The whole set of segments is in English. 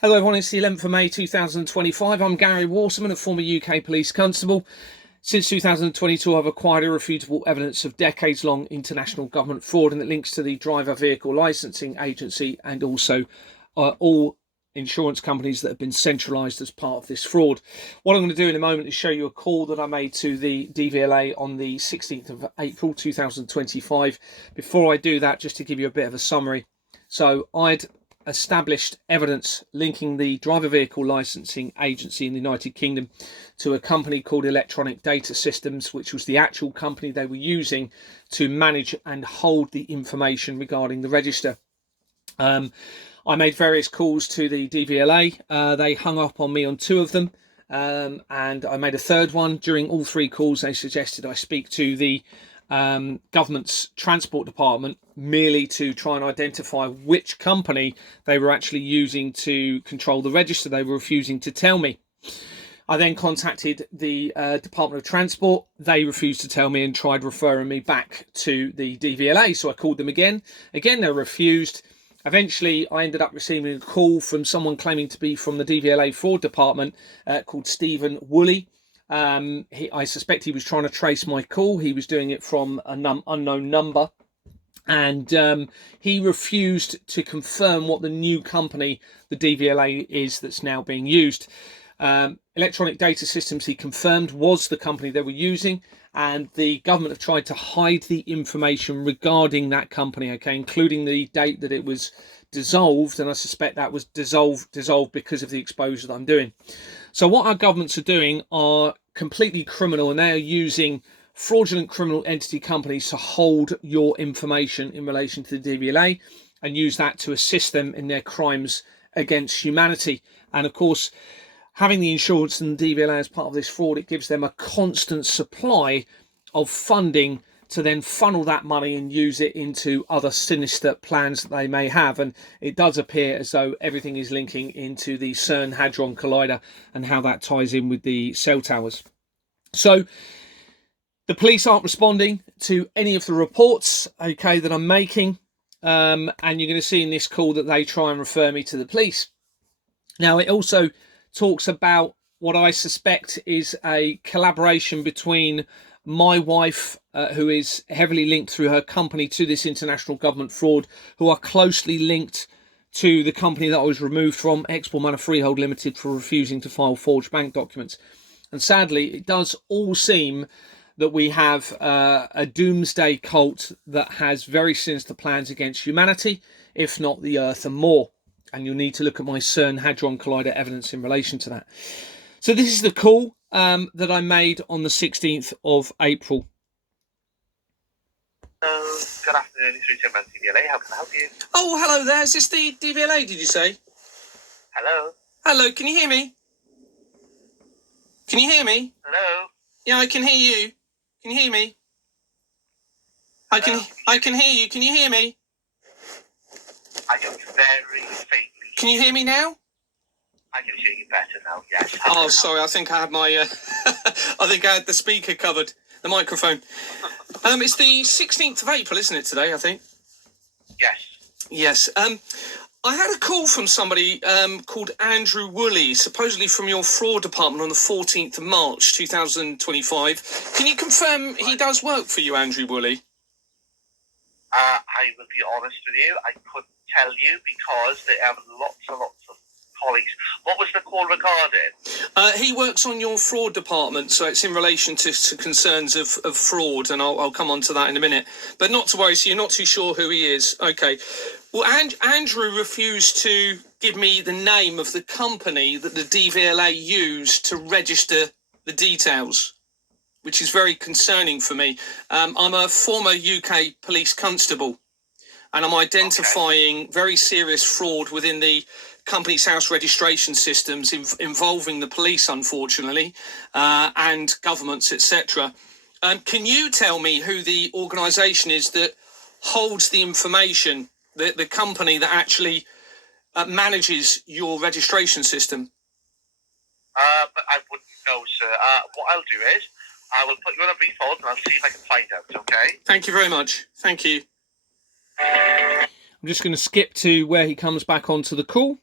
Hello everyone, it's the 11th of May 2025. I'm Gary Waterman, a former UK police constable. Since 2022, I've acquired irrefutable evidence of decades-long international government fraud, and it links to the driver vehicle licensing agency and also all insurance companies that have been centralised as part of this fraud. What I'm going to do in a moment is show you a call that I made to the DVLA on the 16th of April 2025. Before I do that, just to give you a bit of a summary. So I'd established evidence linking the driver vehicle licensing agency in the United Kingdom to a company called Electronic Data Systems, which was the actual company they were using to manage and hold the information regarding the register. I made various calls to the DVLA. They hung up on me on two of them, and I made a third one. During all three calls, they suggested I speak to the government's transport department merely to try and identify which company they were actually using to control the register. They were refusing to tell me. I then contacted the Department of Transport. They refused to tell me and tried referring me back to the DVLA. So I called them again. Again, they refused. Eventually, I ended up receiving a call from someone claiming to be from the DVLA fraud department called Stephen Woolley. I suspect he was trying to trace my call. He was doing it from an unknown number, and he refused to confirm what the new company, the DVLA, is that's now being used. Electronic Data Systems, he confirmed, was the company they were using, and the government have tried to hide the information regarding that company, including the date that it was dissolved, and I suspect that was dissolved because of the exposure that I'm doing. So what our governments are doing are completely criminal, and they are using fraudulent criminal entity companies to hold your information in relation to the DVLA and use that to assist them in their crimes against humanity. And of course, having the insurance and the DVLA as part of this fraud, it gives them a constant supply of funding to then funnel that money and use it into other sinister plans that they may have. And it does appear as though everything is linking into the CERN Hadron Collider and how that ties in with the cell towers. So the police aren't responding to any of the reports, that I'm making. And you're going to see in this call that they try and refer me to the police. Now, it also talks about what I suspect is a collaboration between my wife, who is heavily linked through her company to this international government fraud, who are closely linked to the company that I was removed from, Export Manor Freehold Limited, for refusing to file forged bank documents. And sadly, it does all seem that we have a doomsday cult that has very sinister plans against humanity, if not the earth and more. And you'll need to look at my CERN Hadron Collider evidence in relation to that. So this is the call that I made on the 16th of April. Hello, good afternoon, it's Richard from DVLA. How can I help you? Oh, hello there. Is this the DVLA, did you say? Hello? Hello, can you hear me? Can you hear me? Hello? Yeah, I can hear you. Can you hear me? I can hear you. Can you hear me? I am very faintly. Can you hear me now? I can hear you better now, yes. Oh, sorry, I think I had my, I think I had the speaker covered, the microphone. It's the 16th of April, isn't it, today, I think? Yes. Yes. I had a call from somebody called Andrew Woolley, supposedly from your fraud department, on the 14th of March 2025. Can you confirm he does work for you, Andrew Woolley? I will be honest with you, I couldn't tell you because they have lots and lots of colleagues. What was the call regarding? He works on your fraud department, so it's in relation to concerns of fraud, and I'll come on to that in a minute. But not to worry, so you're not too sure who he is. Okay. Well, Andrew refused to give me the name of the company that the DVLA used to register the details, which is very concerning for me. I'm a former UK police constable, and I'm identifying very serious fraud within the company's house registration systems involving the police, unfortunately, and governments, etc. Can you tell me who the organisation is that holds the information, the company that actually manages your registration system? But I wouldn't know, sir. What I'll do is, I will put you on a brief hold and I'll see if I can find out, okay? Thank you very much. Thank you. I'm just going to skip to where he comes back onto the call.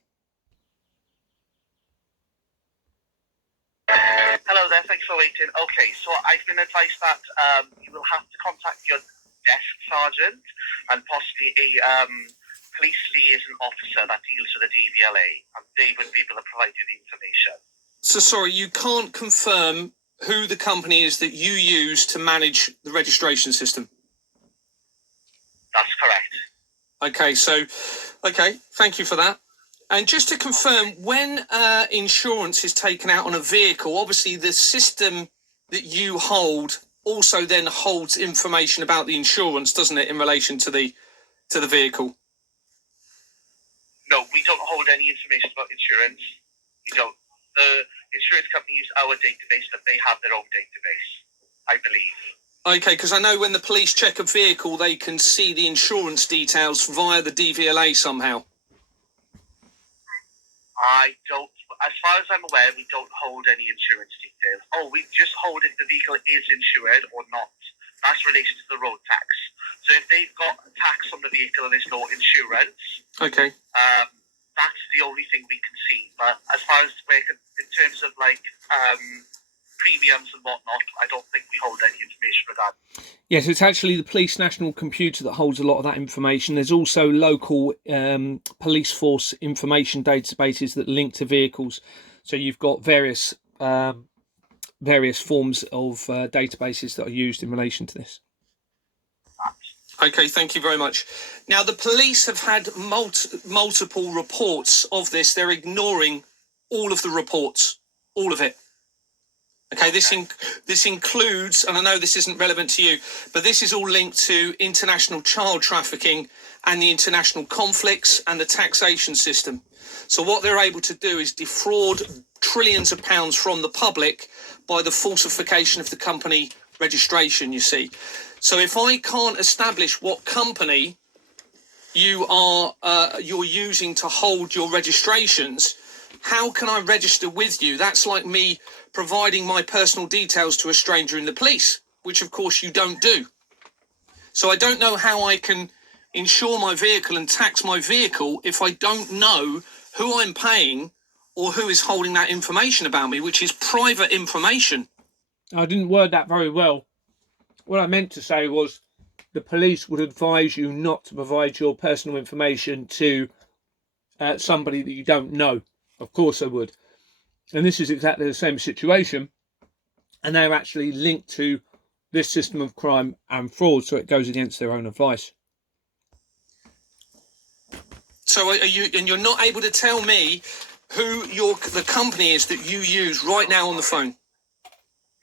Hello there, thanks for waiting. Okay, so I've been advised that you will have to contact your desk sergeant and possibly a police liaison officer that deals with the DVLA, and they would be able to provide you the information. So sorry, you can't confirm who the company is that you use to manage the registration system? That's correct. Okay, thank you for that. And just to confirm, when insurance is taken out on a vehicle, obviously the system that you hold also then holds information about the insurance, doesn't it, in relation to the vehicle? No, we don't hold any information about insurance. We don't. The insurance company use our database, but they have their own database, I believe. Okay, because I know when the police check a vehicle, they can see the insurance details via the DVLA somehow. I don't, as far as I'm aware, we don't hold any insurance details. Oh, we just hold if the vehicle is insured or not. That's related to the road tax. So if they've got a tax on the vehicle and there's no insurance, okay, that's the only thing we can see. But as far as in terms of like premiums and whatnot, I don't think we hold any information for that. Yes, it's actually the police national computer that holds a lot of that information. There's also local police force information databases that link to vehicles. So you've got various forms of databases that are used in relation to this. Okay, thank you very much. Now, the police have had multiple reports of this. They're ignoring all of the reports, all of it. Okay, this includes, and I know this isn't relevant to you, but this is all linked to international child trafficking and the international conflicts and the taxation system. So what they're able to do is defraud trillions of pounds from the public by the falsification of the company registration, you see. So if I can't establish what company you're using to hold your registrations, how can I register with you? That's like me providing my personal details to a stranger in the police, which of course you don't do. So I don't know how I can insure my vehicle and tax my vehicle if I don't know who I'm paying or who is holding that information about me, which is private information. I didn't word that very well. What I meant to say was the police would advise you not to provide your personal information to somebody that you don't know. Of course I would. And this is exactly the same situation. And they're actually linked to this system of crime and fraud, so it goes against their own advice. So you're not able to tell me who the company is that you use right now on the phone?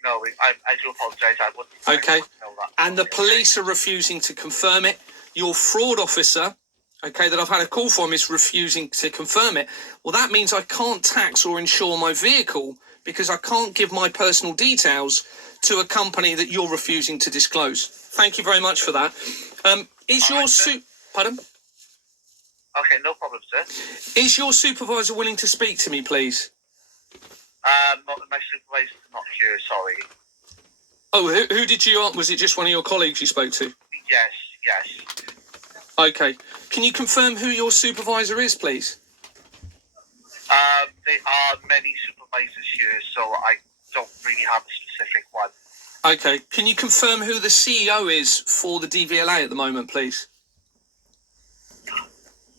No, I do apologise. I wouldn't know that. And the police are refusing to confirm it. Your fraud officer, that I've had a call from, is refusing to confirm it. Well, that means I can't tax or insure my vehicle because I can't give my personal details to a company that you're refusing to disclose. Thank you very much for that. Pardon? Okay, no problem, sir. Is your supervisor willing to speak to me, please? My supervisor's not here, sorry. Oh, who did you... Was it just one of your colleagues you spoke to? Yes. Okay. Can you confirm who your supervisor is, please? There are many supervisors here, so I don't really have a specific one. Okay. Can you confirm who the CEO is for the DVLA at the moment, please?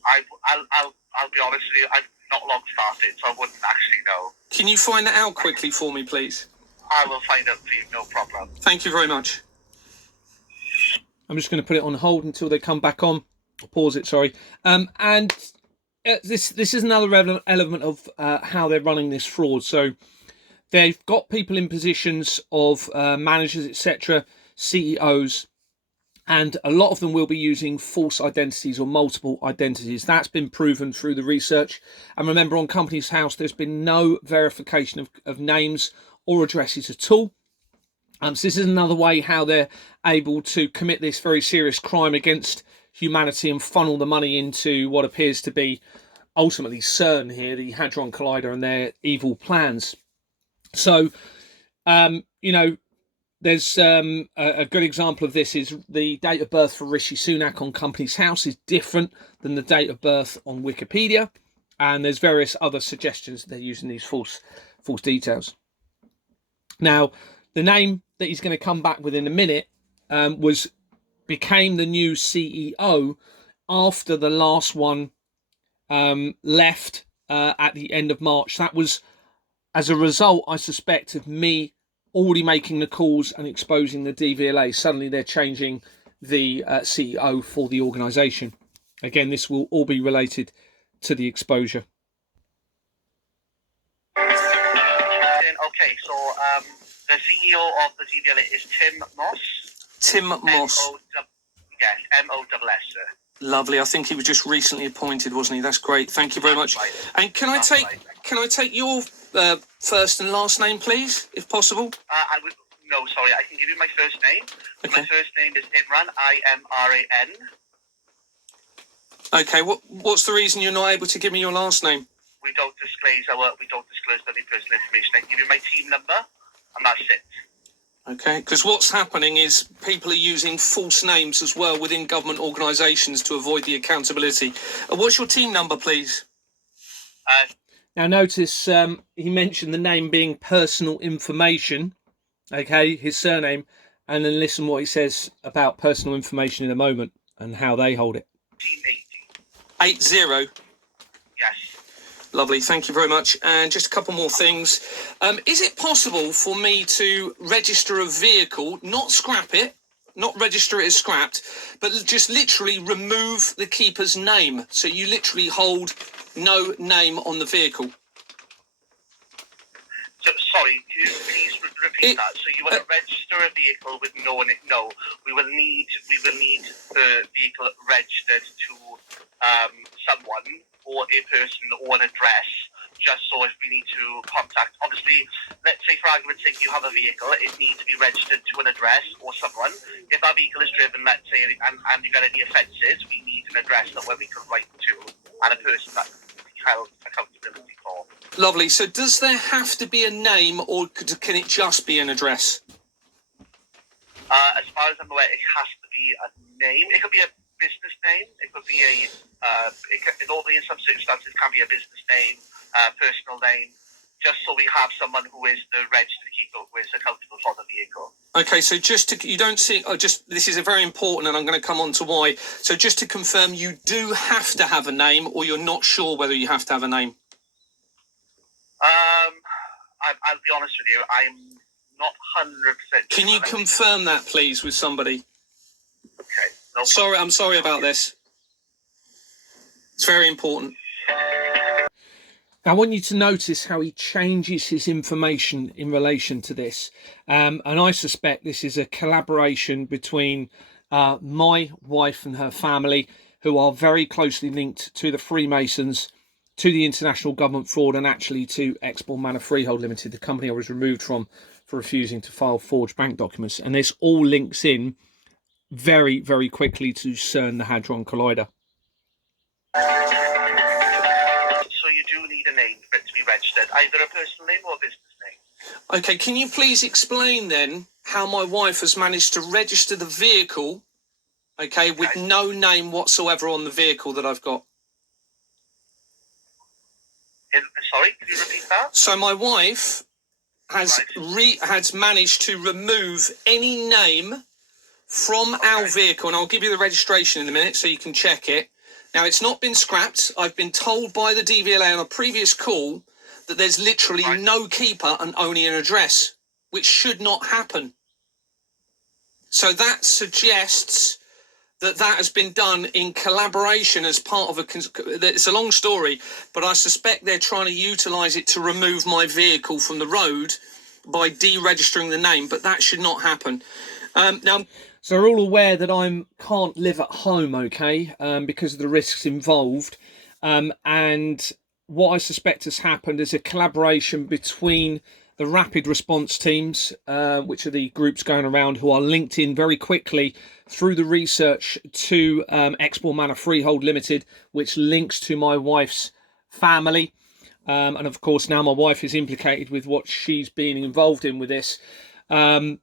I'll be honest with you, I've not long started, so I wouldn't actually know. Can you find that out quickly for me, please? I will find out for you, no problem. Thank you very much. I'm just going to put it on hold until they come back on. Pause it, sorry. This is another element of how they're running this fraud. So they've got people in positions of managers, etc., CEOs, and a lot of them will be using false identities or multiple identities. That's been proven through the research. And remember, on Companies House, there's been no verification of names or addresses at all. So this is another way how they're able to commit this very serious crime against humanity and funnel the money into what appears to be ultimately CERN here, the Hadron Collider, and their evil plans. So, there's a good example of this is the date of birth for Rishi Sunak on Companies House is different than the date of birth on Wikipedia, and there's various other suggestions that they're using these false details. Now, the name that he's going to come back with in a minute became the new CEO after the last one left at the end of March. That was as a result, I suspect, of me already making the calls and exposing the DVLA. Suddenly they're changing the CEO for the organisation. Again, this will all be related to the exposure. Okay, so the CEO of the DVLA is Tim Moss. Tim Moss. Yes, M-O-S-S, sir. Lovely. I think he was just recently appointed, wasn't he? That's great. Thank you very much. Right. And can I take your first and last name, please, if possible? No, sorry. I can give you my first name. Okay. My first name is Imran, I-M-R-A-N. Okay. What's the reason you're not able to give me your last name? We don't disclose any personal information. I can give you my team number, and that's it. Okay, because what's happening is people are using false names as well within government organisations to avoid the accountability. What's your team number, please? Now notice he mentioned the name being personal information, okay, his surname, and then listen what he says about personal information in a moment and how they hold it. Team 80. Yes. Lovely, thank you very much. And just a couple more things. Is it possible for me to register a vehicle, not scrap it, not register it as scrapped, but just literally remove the keeper's name? So you literally hold no name on the vehicle. So, sorry, can you please repeat that? So you want to register a vehicle with no, we will need the vehicle registered to someone or a person or an address, just so if we need to contact, obviously, let's say for argument's sake you have a vehicle, it needs to be registered to an address or someone. If our vehicle is driven, let's say, and you've got any offences, we need an address that where we can write to and a person that we held accountability for. Lovely. So does there have to be a name, or can it just be an address? As far as I'm aware, it has to be a name. It could be a business name. It could be in some circumstances, can be a business name, personal name, just so we have someone who is the registered keeper who is accountable for the vehicle. Okay, so this is a very important, and I'm going to come on to why. So just to confirm, you do have to have a name, or you're not sure whether you have to have a name? I'll be honest with you, I'm not 100%. Can you confirm that, please, with somebody? Okay. No sorry, I'm sorry about this. It's very important. I want you to notice how he changes his information in relation to this. And I suspect this is a collaboration between my wife and her family, who are very closely linked to the Freemasons, to the international government fraud, and actually to Expoor Manor Freehold Limited, the company I was removed from for refusing to file forged bank documents. And this all links in very, very quickly to CERN, the Hadron Collider. So you do need a name for it to be registered, either a personal name or a business name. Okay, can you please explain then how my wife has managed to register the vehicle, okay, with no name whatsoever on the vehicle that I've got? Sorry, can you repeat that? So my wife has has managed to remove any name from our vehicle, and I'll give you the registration in a minute so you can check it. Now, it's not been scrapped. I've been told by the DVLA on a previous call that there's literally no keeper and only an address, which should not happen. So that suggests that has been done in collaboration as part of it's a long story, but I suspect they're trying to utilise it to remove my vehicle from the road by deregistering the name, but that should not happen. Now, so we're all aware that I can't live at home, okay, because of the risks involved. And what I suspect has happened is a collaboration between the rapid response teams, which are the groups going around who are linked in very quickly through the research to Expoor Manor Freehold Limited, which links to my wife's family. And of course, now my wife is implicated with what she's been involved in with this. And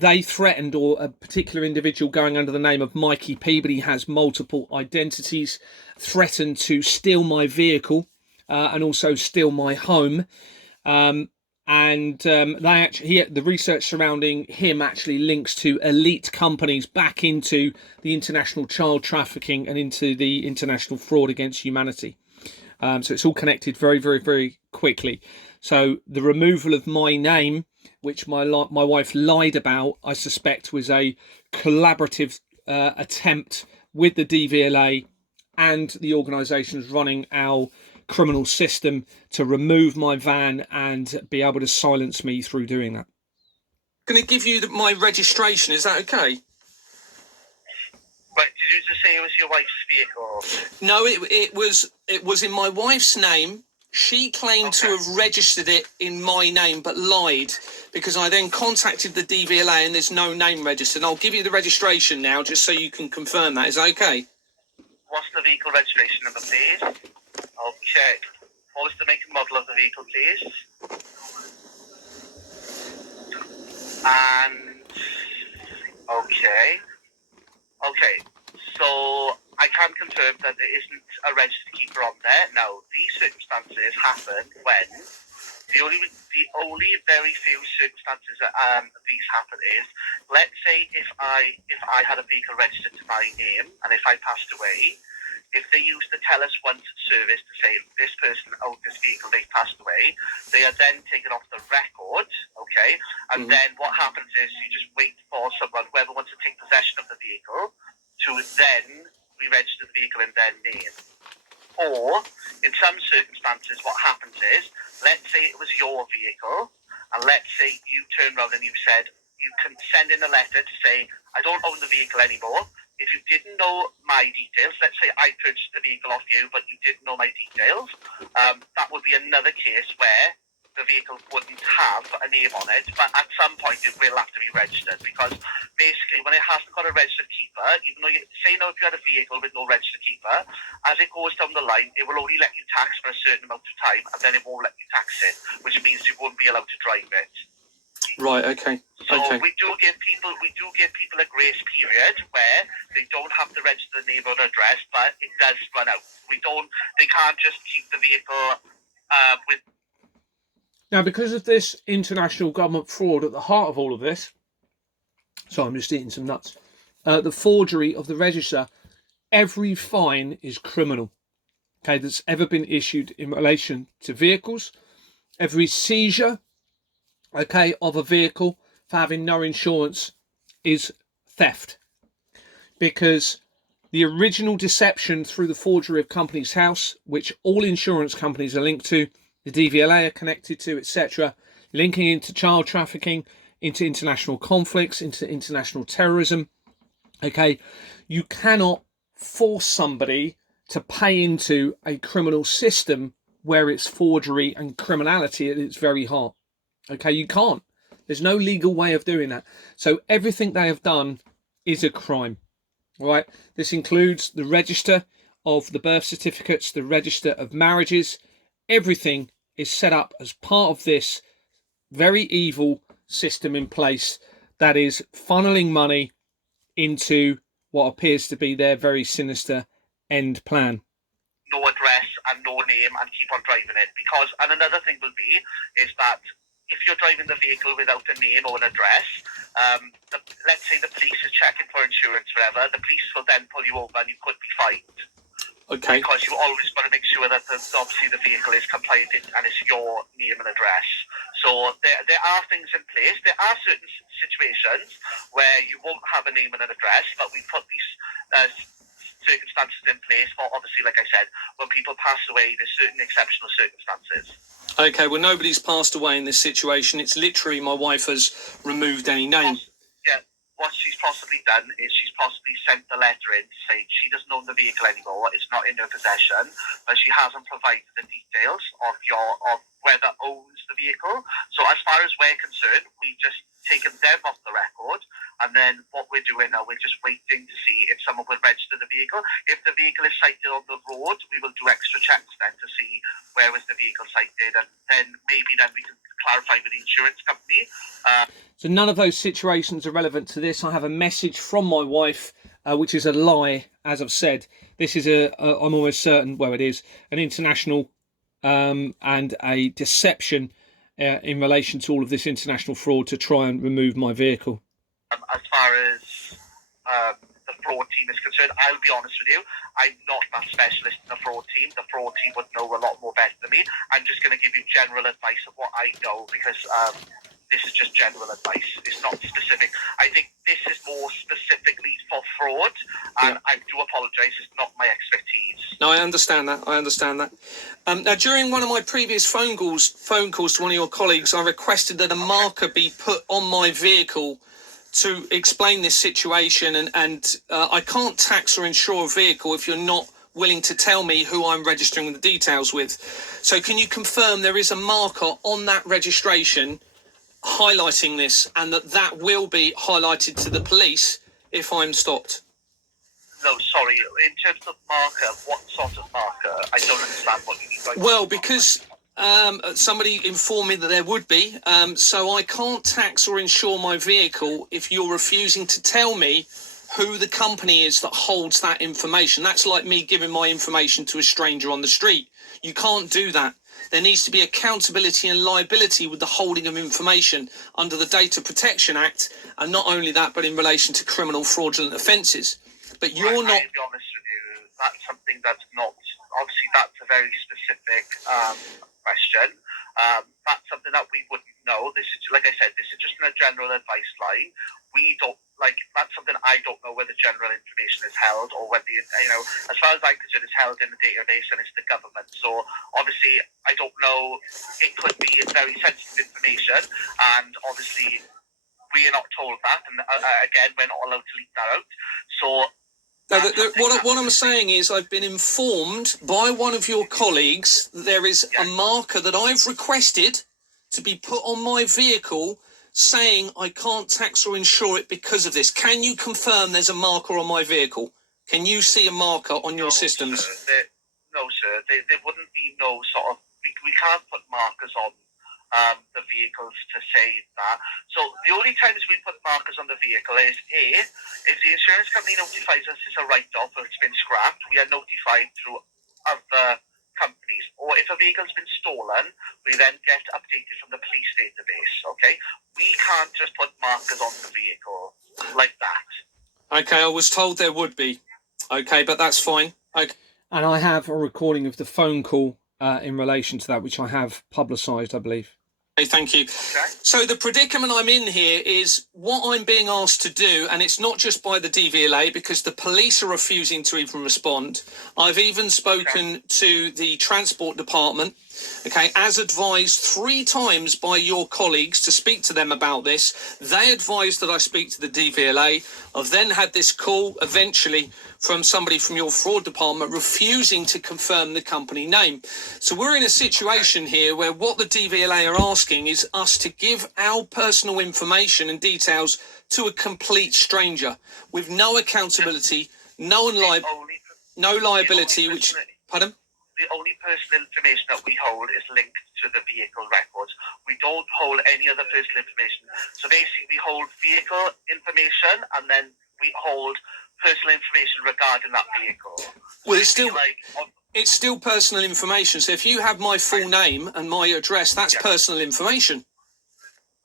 they threatened, or a particular individual going under the name of Mikey P, but he has multiple identities, threatened to steal my vehicle and also steal my home. and the research surrounding him actually links to elite companies back into the international child trafficking and into the international fraud against humanity. So it's all connected very, very, very quickly. So the removal of my name, which my wife lied about, I suspect was a collaborative attempt with the DVLA and the organisations running our criminal system to remove my van and be able to silence me through doing that. I'm going to give you my registration. Is that okay? Right, did you just say it was your wife's vehicle? No, it was in my wife's name. She claimed to have registered it in my name, but lied, because I then contacted the DVLA and there's no name registered. I'll give you the registration now, just so you can confirm that. Is that okay? What's the vehicle registration number, please? Okay. What was the make and model of the vehicle, please? And okay. So I can confirm that there isn't a registered keeper on there. Now, these circumstances happen when the only very few circumstances that these happen is, let's say if I had a vehicle registered to my name and if I passed away, if they use the tell us once service to say this person owned this vehicle, they passed away, they are then taken off the record, okay? And then what happens is you just wait for someone, whoever wants to take possession of the vehicle, to then re-register the vehicle in their name. Or, in some circumstances, what happens is, let's say it was your vehicle, and let's say you turned around and you said, you can send in a letter to say, I don't own the vehicle anymore. If you didn't know my details, let's say I purchased the vehicle off you, but you didn't know my details, that would be another case where the vehicle wouldn't have a name on it, but at some point it will have to be registered, because basically when it hasn't got a registered keeper, even though you say now if you had a vehicle with no registered keeper, as it goes down the line, it will only let you tax for a certain amount of time, and then it won't let you tax it, which means you won't be allowed to drive it. Right, okay. So we do give people a grace period where they don't have to register the name or address, but it does run out. They can't just keep the vehicle with. Now, because of this international government fraud at the heart of all of this, so I'm just eating some nuts, the forgery of the register, every fine is criminal, okay, that's ever been issued in relation to vehicles, every seizure, okay, of a vehicle for having no insurance is theft, because the original deception through the forgery of Companies House, which all insurance companies are linked to, the DVLA are connected to, etc., linking into child trafficking, into international conflicts, into international terrorism, okay, you cannot force somebody to pay into a criminal system where it's forgery and criminality at its very heart. Okay, you can't. There's no legal way of doing that. So everything they have done is a crime. All right. This includes the register of the birth certificates, the register of marriages. Everything is set up as part of this very evil system in place that is funneling money into what appears to be their very sinister end plan. No address and no name and keep on driving it. Because, and another thing will be, is that if you're driving the vehicle without a name or an address, let's say the police is checking for insurance forever, the police will then pull you over and you could be fined. Okay. Because you always got to make sure that obviously the vehicle is compliant and it's your name and address. So there are things in place. There are certain situations where you won't have a name and an address, but we put these circumstances in place for, obviously, like I said, when people pass away, there's certain exceptional circumstances. Okay, well, nobody's passed away in this situation. It's literally my wife has removed any name. Yeah, what she's possibly done is she's possibly sent the letter in to say she doesn't own the vehicle anymore, it's not in her possession, but she hasn't provided the details of whether owns the vehicle. So as far as we're concerned, we've just taken them off the record, and then what we're doing now, we're just waiting to see if someone will register the vehicle. If the vehicle is sighted on the road, we will do extra checks then to see where was the vehicle sighted, and then maybe then we can clarify with the insurance company. So none of those situations are relevant to this. I have a message from my wife, which is a lie, as I've said. This is I'm almost certain, well, it is an international and a deception in relation to all of this international fraud to try and remove my vehicle? As far as the fraud team is concerned, I'll be honest with you, I'm not that specialist in the fraud team. The fraud team would know a lot more better than me. I'm just going to give you general advice of what I know, because this is just general advice. It's not specific. I think this is more specifically for fraud, and I do apologise. It's not my expertise. No, I understand that. Now, during one of my previous phone calls to one of your colleagues, I requested that a marker be put on my vehicle to explain this situation, and I can't tax or insure a vehicle if you're not willing to tell me who I'm registering the details with. So can you confirm there is a marker on that registration highlighting this, and that will be highlighted to the police if I'm stopped? No, sorry. In terms of marker, what sort of marker? I don't understand what you mean by... Well, because somebody informed me that there would be, so I can't tax or insure my vehicle if you're refusing to tell me who the company is that holds that information. That's like me giving my information to a stranger on the street. You can't do that. There needs to be accountability and liability with the holding of information under the Data Protection Act, and not only that, but in relation to criminal fraudulent offences. But you're not... I'll be honest with you, that's something that's not... Obviously, that's a very specific question. That's something that we wouldn't know. This is, like I said, this is just in a general advice line. We don't, that's something I don't know whether general information is held, or whether, as far as I'm concerned, it's held in the database and it's the government. So obviously, I don't know, it could be very sensitive information, and obviously we are not told that, and again, we're not allowed to leak that out. So what I'm saying is, I've been informed by one of your colleagues that there is a marker that I've requested to be put on my vehicle saying I can't tax or insure it because of this. Can you confirm there's a marker on my vehicle? Can you see a marker on your systems? No, sir. There wouldn't be no sort of... We can't put markers on the vehicles to say that. So the only times we put markers on the vehicle is, A, if the insurance company notifies us it's a write-off or it's been scrapped, we are notified through other companies. Or if a vehicle's been stolen, we then get updated from the police database, okay? We can't just put markers on the vehicle like that. Okay, I was told there would be. Okay, but that's fine. Okay. And I have a recording of the phone call in relation to that, which I have publicised, I believe. Thank you. Okay. So the predicament I'm in here is what I'm being asked to do, and it's not just by the DVLA, because the police are refusing to even respond. I've even spoken to the Transport Department, okay, as advised 3 times by your colleagues to speak to them about this. They advised that I speak to the DVLA. I've then had this call eventually from somebody from your fraud department refusing to confirm the company name. So we're in a situation here where what the DVLA are asking is us to give our personal information and details to a complete stranger with no accountability, no liability, which... Pardon? The only personal information that we hold is linked to the vehicle records. We don't hold any other personal information. So basically, we hold vehicle information, and then we hold personal information regarding that vehicle. Well, it's still personal information. So if you have my full name and my address, that's personal information.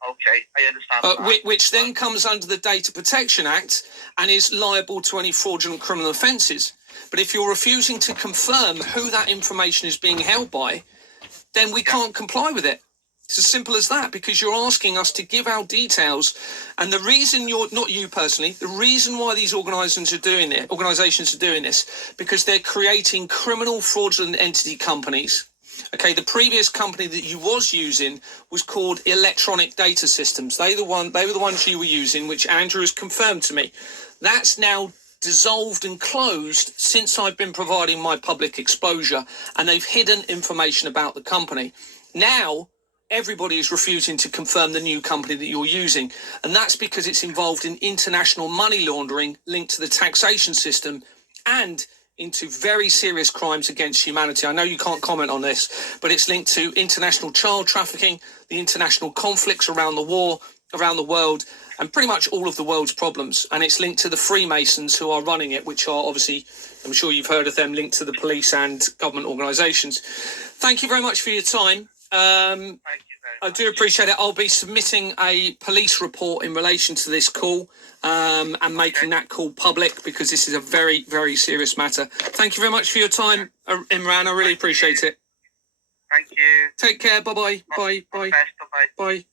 Okay, I understand that. Which then comes under the Data Protection Act and is liable to any fraudulent criminal offences. But if you're refusing to confirm who that information is being held by, then we can't comply with it. It's as simple as that, because you're asking us to give our details. And the reason not you personally, the reason why these organisations are doing this, because they're creating criminal fraudulent entity companies. Okay, the previous company that you was using was called Electronic Data Systems. They were the ones you were using, which Andrew has confirmed to me. That's now dissolved and closed since I've been providing my public exposure, and they've hidden information about the company. Now, everybody is refusing to confirm the new company that you're using, and that's because it's involved in international money laundering linked to the taxation system and into very serious crimes against humanity. I know you can't comment on this, but it's linked to international child trafficking, the international conflicts around the world, and pretty much all of the world's problems. And it's linked to the Freemasons who are running it, which are obviously, I'm sure you've heard of them, linked to the police and government organisations. Thank you very much for your time. Thank you very much. I do appreciate it. I'll be submitting a police report in relation to this call and making that call public, because this is a very, very serious matter. Thank you very much for your time, Imran. I really appreciate it. Thank you. Take care. Bye-bye. Bye. Bye. Bye. Bye.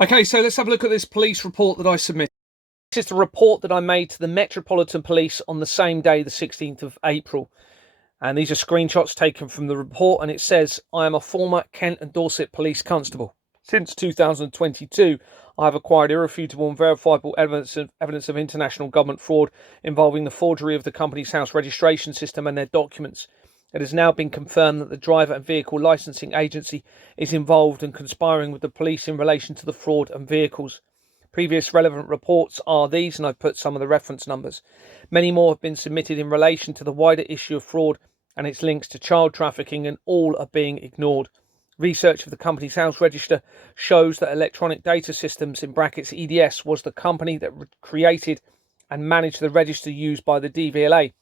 Okay, so let's have a look at this police report that I submitted. This is the report that I made to the Metropolitan Police on the same day, the 16th of April. And these are screenshots taken from the report, and it says, I am a former Kent and Dorset police constable. Since 2022, I have acquired irrefutable and verifiable evidence of international government fraud involving the forgery of the company's house registration system and their documents. It has now been confirmed that the driver and vehicle licensing agency is involved and conspiring with the police in relation to the fraud and vehicles. Previous relevant reports are these, and I've put some of the reference numbers. Many more have been submitted in relation to the wider issue of fraud and its links to child trafficking, and all are being ignored. Research of the company's house register shows that Electronic Data Systems, in brackets EDS, was the company that created and managed the register used by the DVLA.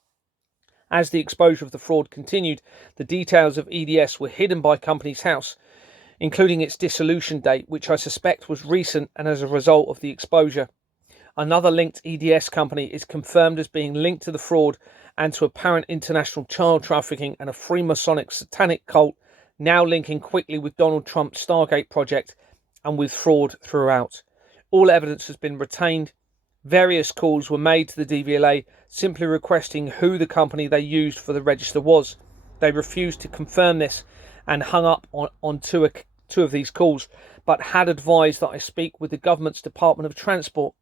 As the exposure of the fraud continued, the details of EDS were hidden by company's house, including its dissolution date, which I suspect was recent and as a result of the exposure. Another linked EDS company is confirmed as being linked to the fraud and to apparent international child trafficking and a Freemasonic satanic cult, now linking quickly with Donald Trump's Stargate project and with fraud throughout. All evidence has been retained. Various calls were made to the DVLA simply requesting who the company they used for the register was. They refused to confirm this and hung up on two of these calls, but had advised that I speak with the government's Department of Transport.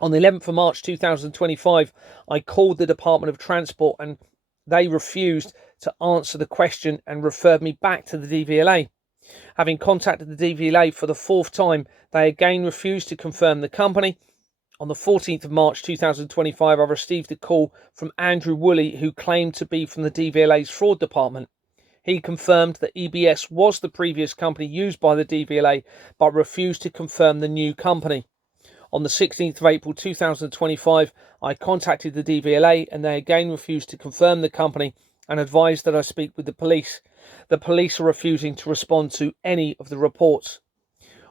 On the 11th of March 2025, I called the Department of Transport and they refused to answer the question and referred me back to the DVLA. Having contacted the DVLA for the fourth time, they again refused to confirm the company. On the 14th of March 2025, I received a call from Andrew Woolley, who claimed to be from the DVLA's fraud department. He confirmed that EBS was the previous company used by the DVLA, but refused to confirm the new company. On the 16th of April 2025, I contacted the DVLA and they again refused to confirm the company and advised that I speak with the police. The police are refusing to respond to any of the reports.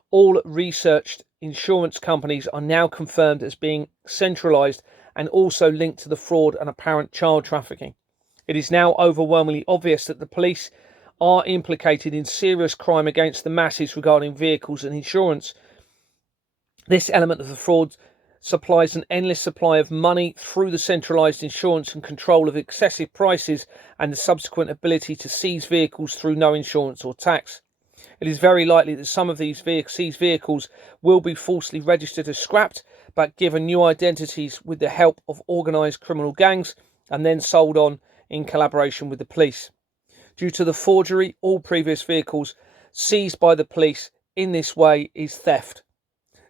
All researched insurance companies are now confirmed as being centralised and also linked to the fraud and apparent child trafficking. It is now overwhelmingly obvious that the police are implicated in serious crime against the masses regarding vehicles and insurance. This element of the fraud supplies an endless supply of money through the centralised insurance and control of excessive prices and the subsequent ability to seize vehicles through no insurance or tax. It is very likely that some of these seized vehicles will be falsely registered as scrapped, but given new identities with the help of organised criminal gangs and then sold on in collaboration with the police. Due to the forgery, all previous vehicles seized by the police in this way is theft.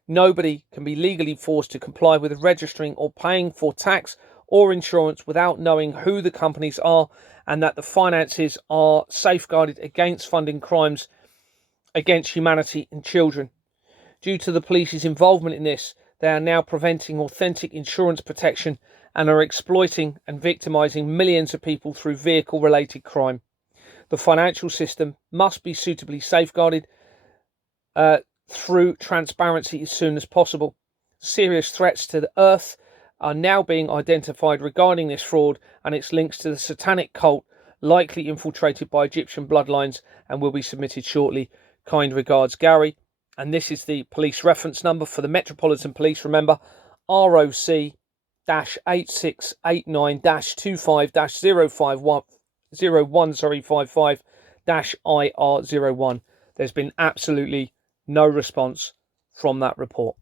Nobody can be legally forced to comply with registering or paying for tax or insurance without knowing who the companies are and that the finances are safeguarded against funding crimes against humanity and children. Due to the police's involvement in this, they are now preventing authentic insurance protection and are exploiting and victimising millions of people through vehicle-related crime. The financial system must be suitably safeguarded through transparency as soon as possible. Serious threats to the earth are now being identified regarding this fraud and its links to the satanic cult, likely infiltrated by Egyptian bloodlines, and will be submitted shortly. Kind regards, Gary. And this is the police reference number for the Metropolitan Police. Remember, ROC-8689-25-051-01-55-IR01. There's been absolutely no response from that report.